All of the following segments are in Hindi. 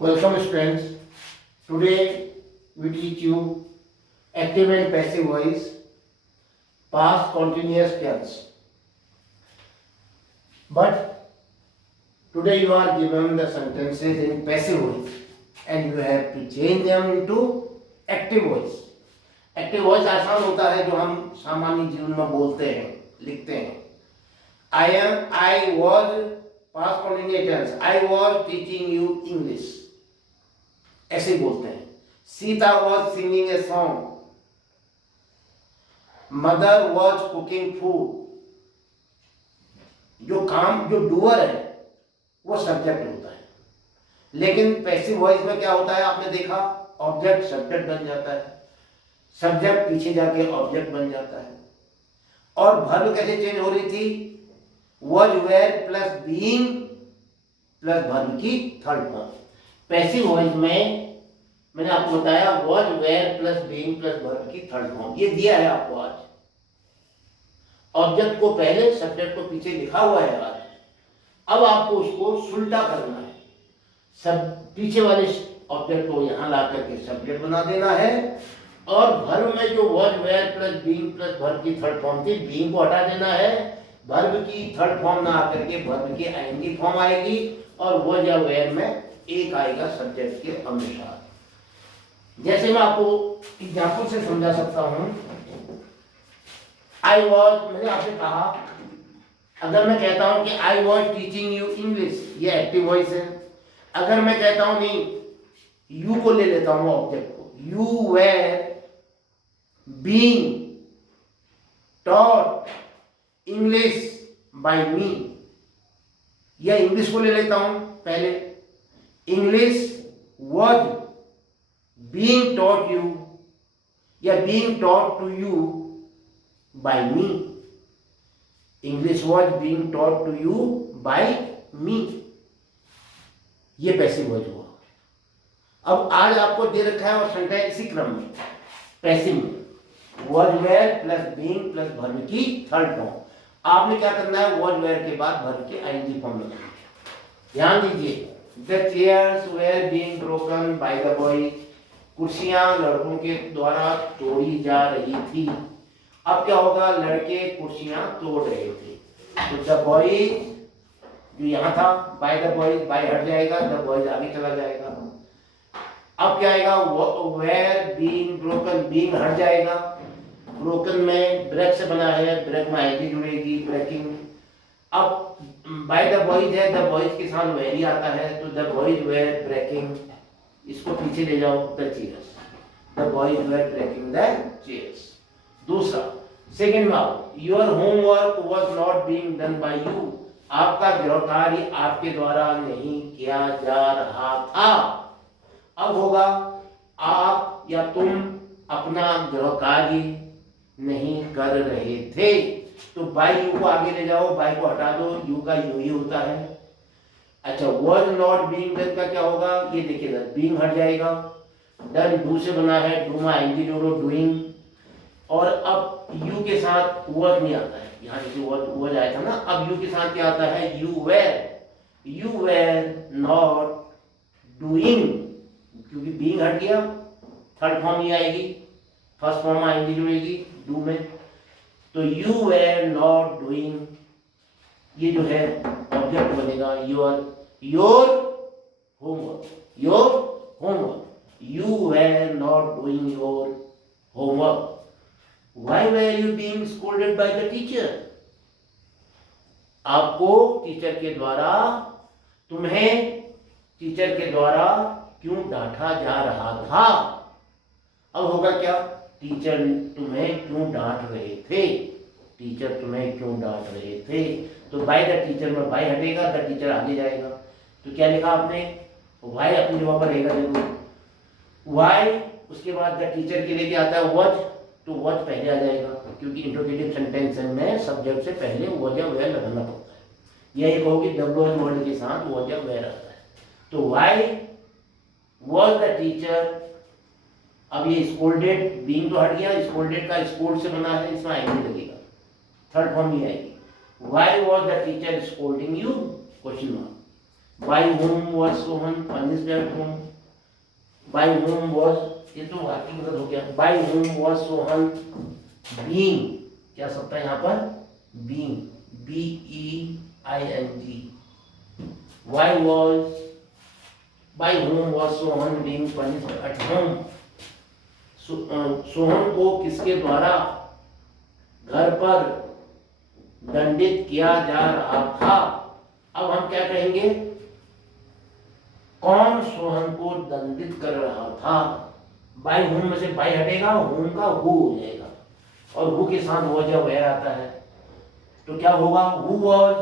Welcome students. Today we teach you active and passive voice, past continuous tense. But today you are given the sentences in passive voice and you have to change them into active voice. Active voice आसान होता है जो हम सामान्य जीवन में बोलते हैं, लिखते हैं. I was past continuous tense. I was teaching you English. ऐसे बोलते हैं. Sita was singing a song. Mother was cooking food. जो काम जो डूअर है वो सब्जेक्ट होता है, लेकिन पैसिव वॉइस में क्या होता है आपने देखा, ऑब्जेक्ट सब्जेक्ट बन जाता है, सब्जेक्ट पीछे जाके ऑब्जेक्ट बन जाता है. और वर्ब कैसे चेंज हो रही थी, was were plus being plus verb की थर्ड फॉर्म. पैसिव वॉइस में मैंने आपको बताया was were plus being plus verb की थर्ड फॉर्म. ये दिया है आपको आज, ऑब्जेक्ट को पहले सब्जेक्ट को पीछे लिखा हुआ है आज. अब आपको उसको सुलटा करना है, सब पीछे वाले ऑब्जेक्ट को यहां ला करके सब्जेक्ट बना देना है. और वर्ब में जो was were plus being plus verb की थर्ड फॉर्म थी, बीइंग को हटा देना है, वर्ब की थर्ड फॉर्म ना आकर के वर्ब की आईएनजी फॉर्म आएगी और was या were में एक आएगा सब्जेक्ट के अनुसार. जैसे मैं आपको एग्जांपल से समझा सकता हूं. I was, मैंने आपसे कहा, अगर मैं कहता हूं कि I was teaching you English, ये एक्टिव वॉइस है. अगर मैं कहता हूं नहीं, you को ले लेता हूं ऑब्जेक्ट को, you were being taught English by me, या इंग्लिश को ले लेता हूं पहले, English was being taught you या being taught to you by me. English was being taught to you by me. ये पैसिव वॉइस हुआ. अब आज आपको दे रखा है और सेंटेंस इसी क्रम में पैसिव में was were plus being plus verb की थर्ड फॉर्म. आपने क्या करना है, was were के बाद वर्ब की आईएनजी फॉर्म लगानी है. ध्यान दीजिए, the chairs were being broken by the boys. कुर्सियां लड़कों के द्वारा तोड़ी जा रही थी. अब क्या होगा, लड़के कुर्सियां तोड़ रहे थे. तो द बॉयज जो यहां था, बाय द बॉयज, बाय हट जाएगा, द बॉयज आगे चला जाएगा. अब क्या आएगा, वेयर बीइंग ब्रोकन, बीइंग हट जाएगा, ब्रोकन में ब्रेक से बना है, ब्रेक में आईडी जुड़ेगी, ब्रेकिंग. अब बाय द बॉयज है, द बॉयज के साथ वेरी आता है, तो द बॉयज वेयर ब्रेकिंग, इसको पीछे ले जाओ, the chairs, the boys were breaking the chairs. दूसरा सेकेंड में, your homework was not being done by you, आपका गृह कार्य आपके द्वारा नहीं किया जा रहा था. अब होगा, आप या तुम अपना गृह कार्य नहीं कर रहे थे. तो बाय यू को आगे ले जाओ, बाय को हटा दो, यू का यू ही होता है. अच्छा, वॉज नॉट बीइंग डन का क्या होगा, ये देखिए, बीइंग हट जाएगा, डन डू से बना है, डू में आईएनजी जोड़ो, डूइंग. और अब यू के साथ वर्ड नहीं आता है, यहाँ जैसे वर्ड आया था ना, अब यू के साथ क्या आता है, यू वेर नॉट डूइंग, क्योंकि बीइंग हट गया, थर्ड फॉर्म ही आएगी, फर्स्ट फॉर्म आएंगी जुड़ेगी डू में. तो यू वेर नॉट डूइंग, ये जो है ऑब्जेक्ट बनेगा, your homework, you were not doing your homework. Why were you being scolded by the teacher? आपको टीचर के द्वारा, तुम्हें टीचर के द्वारा क्यों डांटा जा रहा था. अब होगा क्या, टीचर तुम्हें क्यों डांट रहे थे, टीचर तुम्हें क्यों डांट रहे थे. तो बाय द टीचर में बाय हटेगा, द टीचर आगे जाएगा. तो क्या लिखा आपने, वाई अपनी जगह पर रहेगा जरूर, वाई उसके बाद द टीचर के लिए क्या आता है, वॉच, तो वॉच पहले आ जाएगा, क्योंकि इंट्रोगेटिव सेंटेंस में सब्जेक्ट से पहले वॉच या वेयर लगाना पड़ता है. यही कहो कि डब्ल्यूएच वर्ड के साथ वॉच या वेयर आता है. तो व्हाई वॉज द टीचर, अब ये स्कोल्डेड, बीइंग तो हट गया, स्कोल्डेड का स्कोल्ड से बना है, इसमें आईएनजी लगेगा, थर्ड फॉर्म ही आएगी. Why was the teacher scolding you, question mark. By whom was Sohan punished at home. By whom was, ये तो वाक्य मतलब हो गया। By whom was Sohan being, क्या सकता है यहाँ पर, being, BEING। Why was, by whom was Sohan being punished at home? Sohan को किसके द्वारा घर पर दंडित किया जा रहा था। अब हम क्या कहेंगे, कौन सोहन को दंडित कर रहा था। बाय होम में से बाय हटेगा, होम का हु हो जाएगा, और हु के साथ वॉज या वेयर आता है, तो क्या होगा, हु वॉज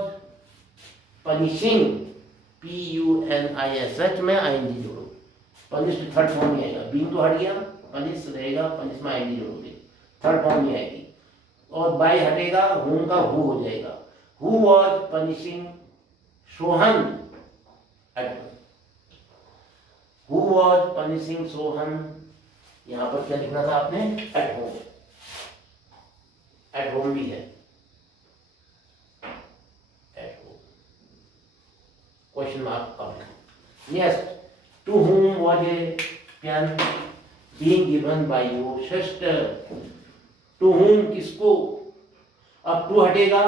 पनिशिंग, PUNISH में ING जोड़ो, पनिश थर्ड फॉर्म नहीं आएगा, बीइंग तो हट गया, पनिश रहेगा, पनिश में ING जोड़ोगे, थर्ड फॉर्म नहीं आएगी, और बाय हटेगा, होम का हु हो जाएगा। Who was punishing Sohan at home, who was punishing Sohan, यहां पर क्या लिखना था आपने, एट होम, एट होम भी है, एट होम, क्वेश्चन मार्क अब next, to whom was a pen being given by your sister, to whom किसको, अब टू हटेगा,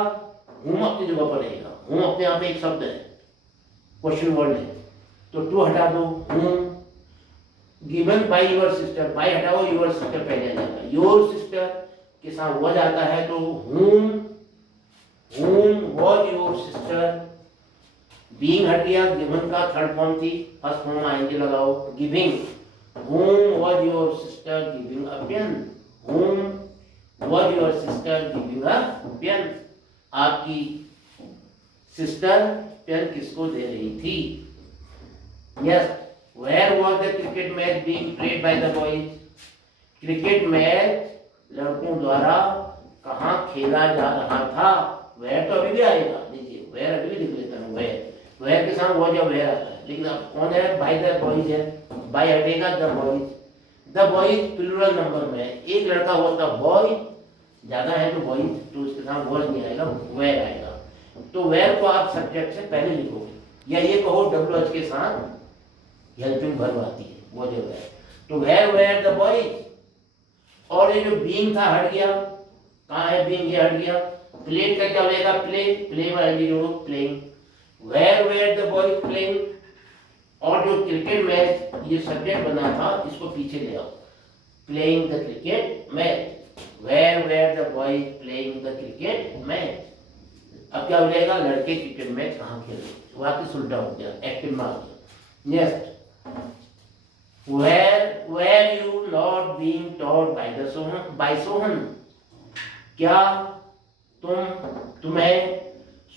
whom अपनी जगह पर रहेगा, whom अपने आप में एक शब्द है, क्वेश्चन वर्ड है, तो टू हटा दो, whom given by your sister, by हटाओ, योर सिस्टर पहले आ जाएगा, योर सिस्टर के साथ वॉज आता है, तो whom was your sister, being हट गया, गिवन का थर्ड फॉर्म थी, फर्स्ट फॉर्म आएंगे लगाओ, giving, whom was your sister giving a pen, whom was your sister giving a pen, आपकी सिस्टर पेन किसको दे रही थी। Yes, where was the cricket match being played by the boys, cricket match लड़कों द्वारा कहाँ खेला जा रहा था, where तो अभी भी आएगा, देखिए where अभी भी लिख लेता हूँ, where के साथ वॉज या वेयर आता है, लेकिन अब कौन है, बाय द बॉयज है, बाय हटेगा, the boys, the boys plural number में है, एक लड़का होता बॉय, ज्यादा है तो बॉयज, तो उसके साथ वॉज नहीं आएगा, वेयर आएगा, तो वेयर को आप सब्जेक्ट से पहले लिखोगे, या ये कहो WH के साथ हेल्पिंग वर्ब आती है, वॉज या वेयर, तो वेयर द बॉयज, और ये जो बीइंग था हट गया, कहाँ है बीइंग, ये हट गया, प्लेड का क्या हो जाएगा, प्ले में आएगी जोड़ो, playing, were the boys playing, और जो क्रिकेट मैच ये सब्जेक्ट बना था, इसको पीछे ले आओ, playing the cricket match, were the boys playing the cricket match, अब क्या हो जाएगा, लड़के क्रिकेट मैच कहाँ खेले, वाक्य उल्टा हो गया, एक्टिव में आ गया। Next, were you not being taught by Sohan, क्या तुम्हें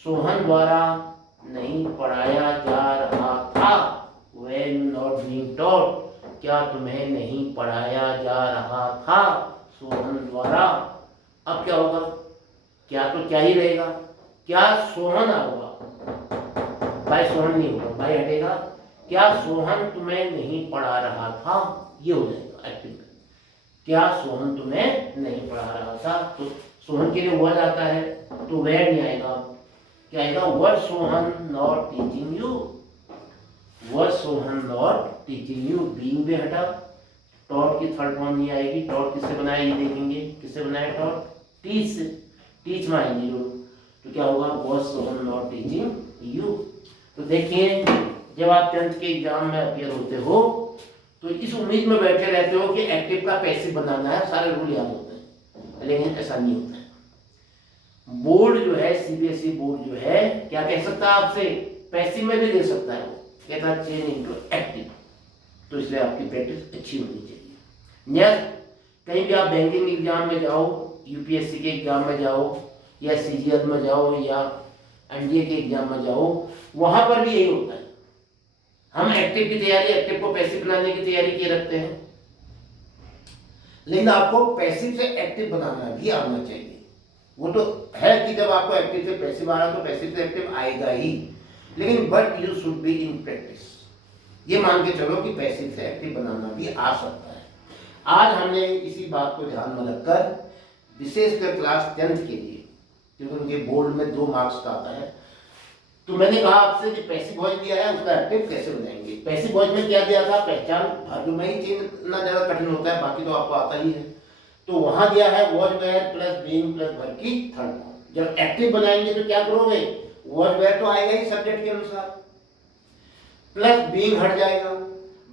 सोहन द्वारा नहीं पढ़ाया जा रहा था, were you not being taught, क्या तुम्हें नहीं पढ़ाया जा रहा था सोहन द्वारा, अब क्या होगा, क्या तो क्या ही रहेगा, क्या सोहन होगा, बाय सोहन नहीं होगा, बाय हटेगा, क्या सोहन तुम्हें नहीं पढ़ा रहा था, ये हो जाएगा एक्टिव, क्या सोहन तुम्हें नहीं पढ़ा रहा था, तो सोहन के लिए वर्ड आता है, तो वेयर नहीं आएगा, क्या आएगा, वर सोहन नॉट टीचिंग यू, वर सोहन नॉट टीचिंग यू, बीइंग भी हटा, टॉट की थर्ड फॉर्म नहीं आएगी, टॉट किससे बनाया ये देखेंगे, किससे बनाया टॉट, टीच से, टीच में आएंगी लोग, तो क्या होगा, वर सोहन नॉट टीचिंग यू। तो देखिए, जब आप 10th के एग्जाम में अपियर होते हो तो इस उम्मीद में बैठे रहते हो कि एक्टिव का पैसिव बनाना है, सारे रूल याद होते हैं, लेकिन ऐसा नहीं होता है। बोर्ड जो है, CBSE बोर्ड जो है, क्या कह सकता है आपसे, पैसिव में भी दे सकता है, वो कहता है चेंज इनटू एक्टिव, तो इसलिए आपकी प्रैक्टिस अच्छी होनी चाहिए। नेक्स्ट, कहीं भी आप बैंकिंग एग्जाम में जाओ, UPSC के एग्जाम में जाओ, या CGL में जाओ, या NDA के एग्जाम में जाओ, वहां पर भी यही होता है, हम एक्टिव की तैयारी, एक्टिव को पैसिव बनाने की तैयारी किए रखते हैं, लेकिन आपको पैसिव से एक्टिव बनाना भी आना चाहिए। वो तो है कि जब आपको एक्टिव से पैसिव आ रहा तो पैसिव से एक्टिव आएगा ही, लेकिन but you should be in practice, ये मान के चलो कि पैसिव से एक्टिव बनाना भी आ सकता है। आज हमने इसी बात को ध्यान में रखकर विशेषकर क्लास 10th के लिए, क्योंकि उनके बोर्ड में 2 मार्क्स का आता है, तो मैंने कहा आपसे कि पैसिव वॉइस दिया है, उसका एक्टिव कैसे बनाएंगे। पैसिव वॉइस में क्या दिया था, पहचान भाग्य में ही चेंज ना ज़्यादा कठिन होता है, बाकी तो आपको आता ही है। तो वहां दिया है was were plus being plus verb की थर्ड फॉर्म। जब एक्टिव बनाएंगे तो क्या करोगे, वॉज वेयर तो आएगा ही सब्जेक्ट के अनुसार, प्लस बीइंग हट जाएगा,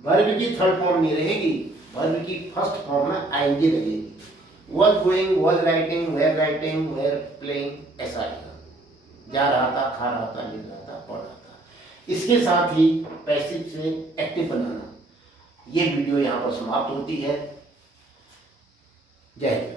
वर्ब की थर्ड फॉर्म नहीं रहेगी, वर्ब की फर्स्ट फॉर्म में आईएनजी लगेगी। Was going, was writing, were playing, ऐसा आएगा। जा रहा था, खा रहा था, लिख रहा था, पढ़ रहा था। इसके साथ ही पैसिव से एक्टिव बनाना। ये वीडियो यहाँ पर समाप्त होती है। जय हिंद।